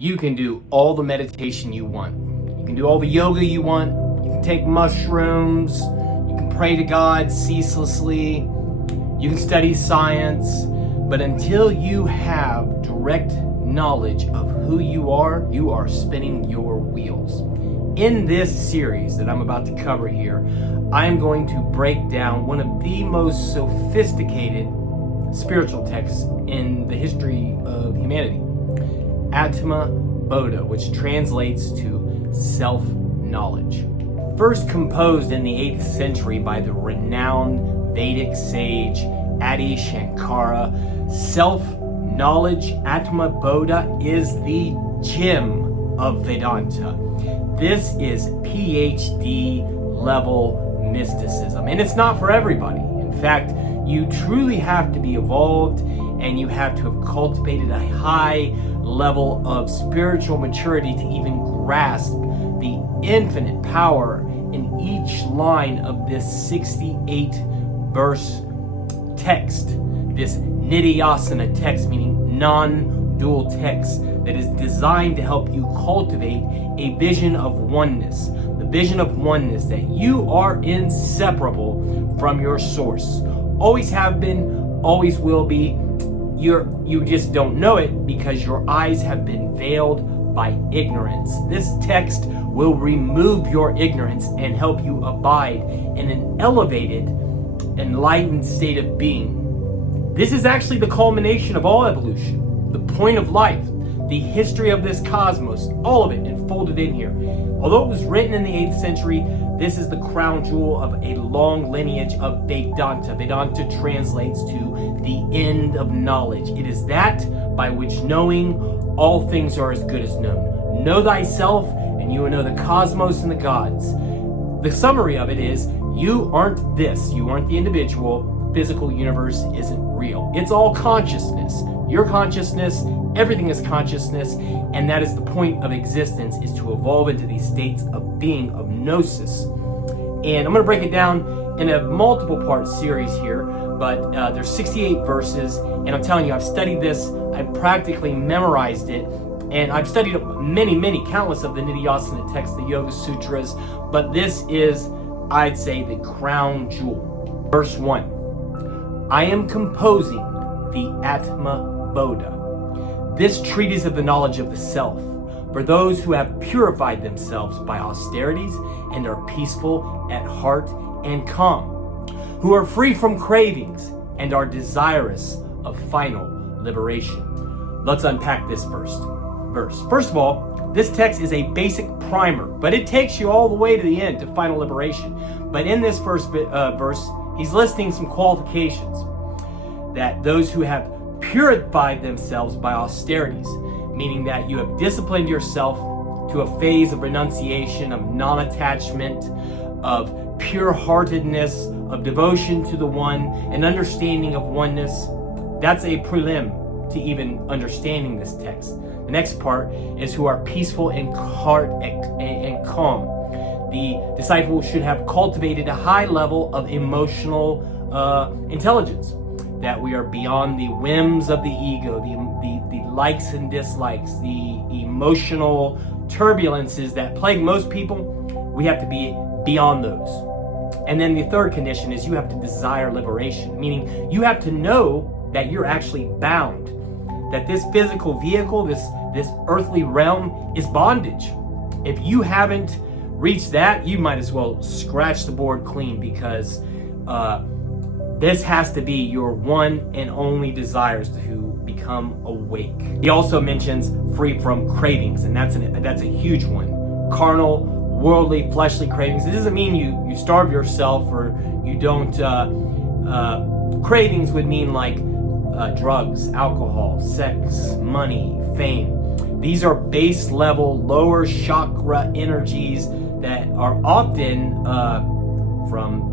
You can do all the meditation you want. You can do all the yoga you want. You can take mushrooms. You can pray to God ceaselessly. You can study science. But until you have direct knowledge of who you are spinning your wheels. In this series that I'm about to cover here, I am going to break down one of the most sophisticated spiritual texts in the history of humanity, Atma Bodha, which translates to self-knowledge. First composed in the 8th century by the renowned Vedic sage Adi Shankaracharya, self-knowledge, Atma Bodha, is the gem of Vedanta. This is PhD level mysticism, and it's not for everybody. In fact, you truly have to be evolved, and you have to have cultivated a high level of spiritual maturity to even grasp the infinite power in each line of this 68 verse text, this Nidhyasana text, meaning non-dual text, that is designed to help you cultivate a vision of oneness. The vision of oneness, that you are inseparable from your source. Always have been, always will be. You just don't know it because your eyes have been veiled by ignorance. This text will remove your ignorance and help you abide in an elevated, enlightened state of being. This is actually the culmination of all evolution, the point of life, the history of this cosmos, all of it enfolded in here. Although it was written in the 8th century, this is the crown jewel of a long lineage of Vedanta. Vedanta translates to the end of knowledge. It is that by which knowing all things are as good as known. Know thyself, and you will know the cosmos and the gods. The summary of it is, you aren't this. You aren't the individual. Physical universe isn't real. It's all consciousness. Your consciousness, everything is consciousness, and that is the point of existence, is to evolve into these states of being, of gnosis. And I'm going to break it down in a multiple part series here, but there's 68 verses, and I'm telling you, I've studied this, I've practically memorized it, and I've studied countless of the Nidhyasana texts, the Yoga Sutras, but this is, I'd say, the crown jewel. Verse 1, I am composing the Atma Bodha, this treatise of the knowledge of the self, for those who have purified themselves by austerities and are peaceful at heart and calm, who are free from cravings and are desirous of final liberation. Let's unpack this verse. First of all, this text is a basic primer, but it takes you all the way to the end to final liberation. But in this first verse, he's listing some qualifications that those who have purified themselves by austerities, meaning that you have disciplined yourself to a phase of renunciation, of non-attachment, of pure-heartedness, of devotion to the one, and understanding of oneness. That's a prelim to even understanding this text. The next part is who are peaceful in heart and calm. The disciple should have cultivated a high level of emotional intelligence, that we are beyond the whims of the ego, the likes and dislikes, the emotional turbulences that plague most people. We have to be beyond those. And then the third condition is you have to desire liberation, meaning you have to know that you're actually bound, that this physical vehicle, this earthly realm is bondage. If you haven't reached that, you might as well scratch the board clean, because this has to be your one and only desires to become awake. He also mentions free from cravings, and that's a huge one. Carnal, worldly, fleshly cravings. It doesn't mean you starve yourself or you don't. Cravings would mean like drugs, alcohol, sex, money, fame. These are base level, lower chakra energies that are often from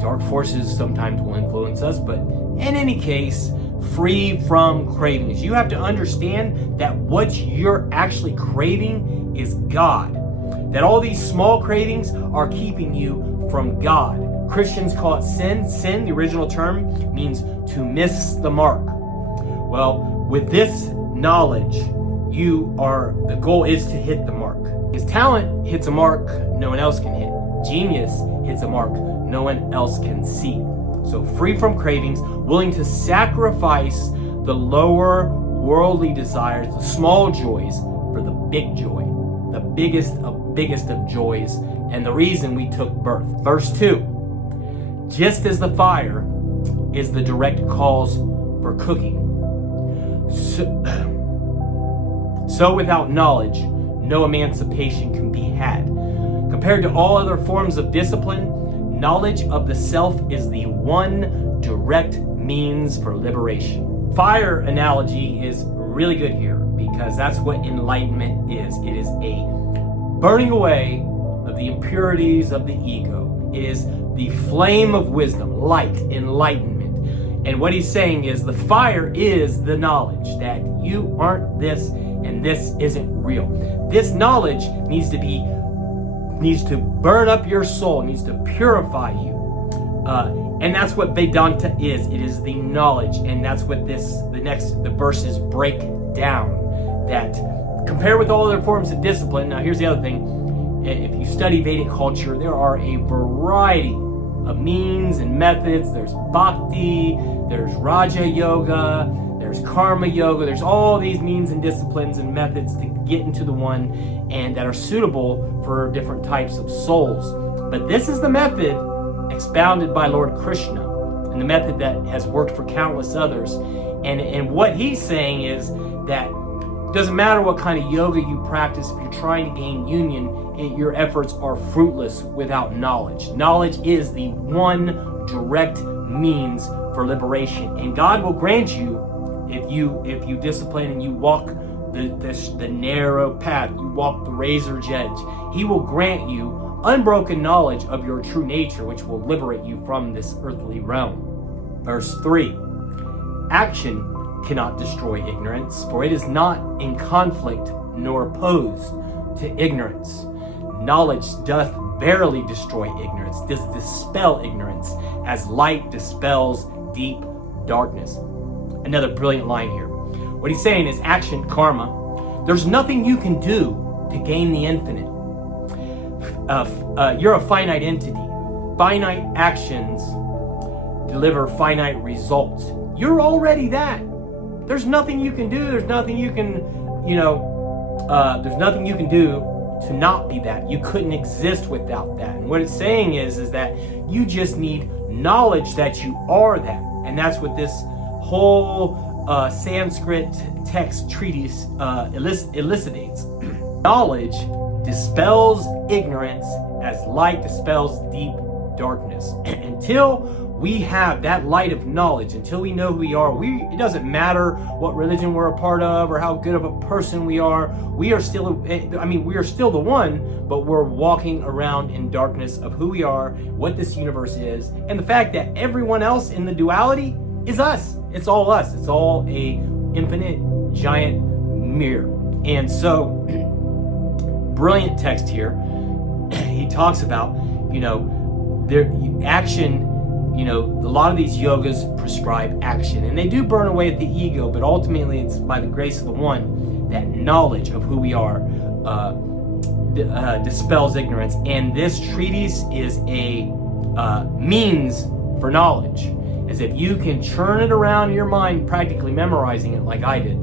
dark forces sometimes will influence us, but in any case, free from cravings. You have to understand that what you're actually craving is God. That all these small cravings are keeping you from God. Christians call it sin. Sin, the original term, means to miss the mark. Well, with this knowledge, the goal is to hit the mark. His talent hits a mark no one else can hit. Genius hits a mark no one else can see. So free from cravings, willing to sacrifice the lower worldly desires, the small joys, for the big joy, the biggest of joys, and the reason we took birth. Verse 2, just as the fire is the direct cause for cooking, so without knowledge, no emancipation can be had. Compared to all other forms of discipline, knowledge of the self is the one direct means for liberation. Fire analogy is really good here because that's what enlightenment is. It is a burning away of the impurities of the ego. It is the flame of wisdom, light, enlightenment. And what he's saying is the fire is the knowledge that you aren't this and this isn't real. This knowledge needs to burn up your soul, needs to purify you. And that's what Vedanta is. It is the knowledge, and that's what the verses break down. That compared with all other forms of discipline. Now here's the other thing. If you study Vedic culture, there are a variety of means and methods. There's bhakti, there's Raja Yoga, there's Karma Yoga. There's all these means and disciplines and methods to get into the one, and that are suitable for different types of souls. But this is the method expounded by Lord Krishna, and the method that has worked for countless others. And what he's saying is that it doesn't matter what kind of yoga you practice, if you're trying to gain union, your efforts are fruitless without knowledge. Knowledge is the one direct means for liberation, and God will grant you, if you discipline and you walk the narrow path, you walk the razor's edge, He will grant you unbroken knowledge of your true nature, which will liberate you from this earthly realm. Verse 3, action cannot destroy ignorance, for it is not in conflict nor opposed to ignorance. Knowledge doth verily destroy ignorance, does dispel ignorance, as light dispels deep darkness. Another brilliant line here. What he's saying is action, karma. There's nothing you can do to gain the infinite. You're a finite entity. Finite actions deliver finite results. You're already that. There's nothing you can do. There's nothing you can, there's nothing you can do to not be that. You couldn't exist without that. And what it's saying is that you just need knowledge that you are that. And that's what this whole Sanskrit text treatise elucidates. Knowledge dispels ignorance as light dispels deep darkness. Until we have that light of knowledge, until we know who we are, it doesn't matter what religion we're a part of or how good of a person we are. We are still the one, but we're walking around in darkness of who we are, what this universe is, and the fact that everyone else in the duality is us. It's all us. It's all a infinite giant mirror. And so, brilliant text here. He talks about, action. A lot of these yogas prescribe action, and they do burn away at the ego, but ultimately it's by the grace of the one that knowledge of who we are dispels ignorance. And this treatise is a means for knowledge. As if you can churn it around in your mind, practically memorizing it like I did.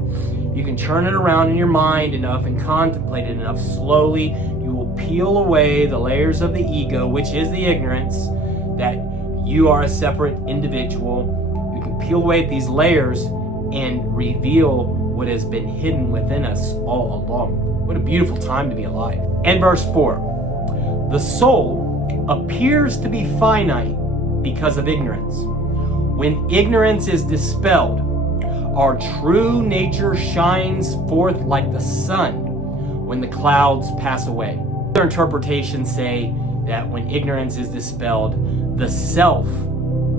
You can churn it around in your mind enough and contemplate it enough, slowly you will peel away the layers of the ego, which is the ignorance that you are a separate individual. You can peel away these layers and reveal what has been hidden within us all along. What a beautiful time to be alive. And verse 4, the soul appears to be finite because of ignorance. When ignorance is dispelled, our true nature shines forth like the sun when the clouds pass away. Other interpretations say that when ignorance is dispelled, the self,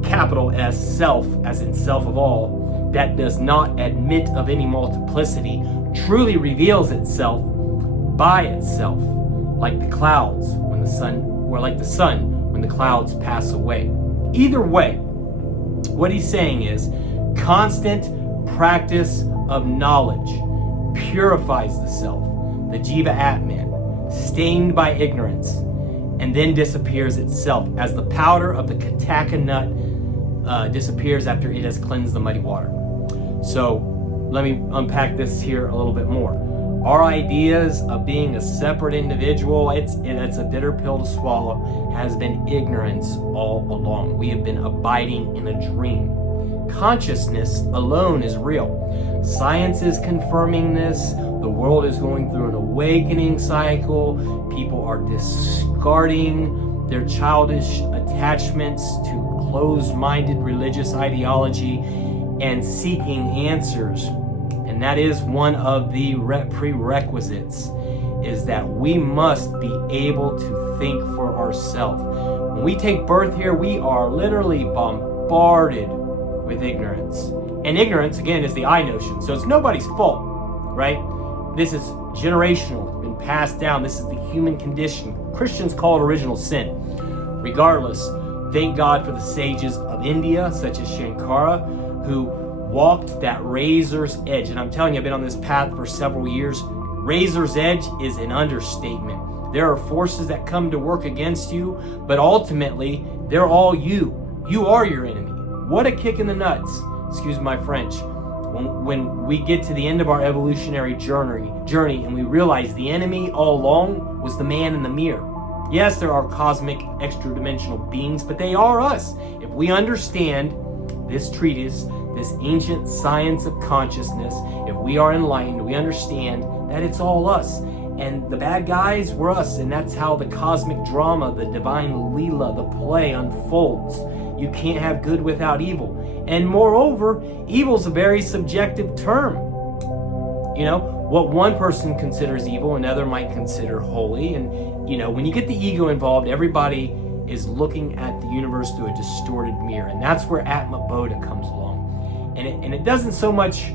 capital S, self, as in self of all, that does not admit of any multiplicity, truly reveals itself by itself, like the clouds when the sun, or like the sun when the clouds pass away. Either way, what he's saying is constant practice of knowledge purifies the self, the Jiva Atman, stained by ignorance, and then disappears itself as the powder of the Kataka nut disappears after it has cleansed the muddy water. So let me unpack this here a little bit more. Our ideas of being a separate individual, it's a bitter pill to swallow, has been ignorance all along. We have been abiding in a dream. Consciousness alone is real. Science is confirming this. The world is going through an awakening cycle. People are discarding their childish attachments to closed-minded religious ideology and seeking answers. And that is one of the prerequisites, is that we must be able to think for ourselves. When we take birth here, we are literally bombarded with ignorance. And ignorance, again, is the I notion. So it's nobody's fault, right? This is generational. It's been passed down. This is the human condition. Christians call it original sin. Regardless, thank God for the sages of India, such as Shankara, who walked that razor's edge. And I'm telling you, I've been on this path for several years. Razor's edge is an understatement. There are forces that come to work against you, but ultimately, they're all you. You are your enemy. What a kick in the nuts, excuse my French, when we get to the end of our evolutionary journey and we realize the enemy all along was the man in the mirror. Yes, there are cosmic extra-dimensional beings, but they are us. If we understand this treatise, this ancient science of consciousness, if we are enlightened, we understand that it's all us. And the bad guys were us, and that's how the cosmic drama, the divine Leela, the play unfolds. You can't have good without evil. And moreover, evil's a very subjective term. You know, what one person considers evil, another might consider holy. And, you know, when you get the ego involved, everybody is looking at the universe through a distorted mirror. And that's where Atma Bodha comes along. And it doesn't so much,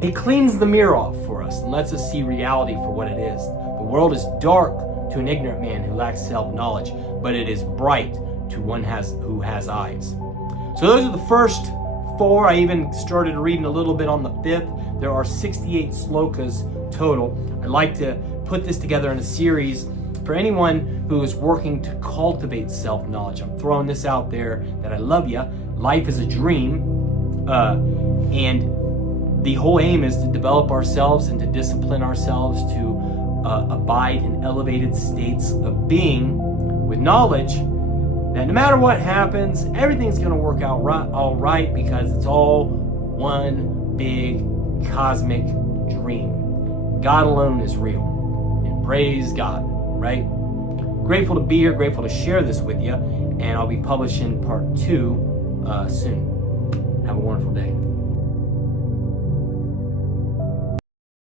it cleans the mirror off for us and lets us see reality for what it is. The world is dark to an ignorant man who lacks self-knowledge, but it is bright to one who has eyes. So those are the first 4. I even started reading a little bit on the 5th. There are 68 slokas total. I'd like to put this together in a series for anyone who is working to cultivate self-knowledge. I'm throwing this out there that I love you. Life is a dream, and the whole aim is to develop ourselves and to discipline ourselves to abide in elevated states of being with knowledge that no matter what happens, everything's going to work out all right, because it's all one big cosmic dream. God alone is real, and praise God, right? Grateful to be here, grateful to share this with you, and I'll be publishing part 2 soon. Have a wonderful day.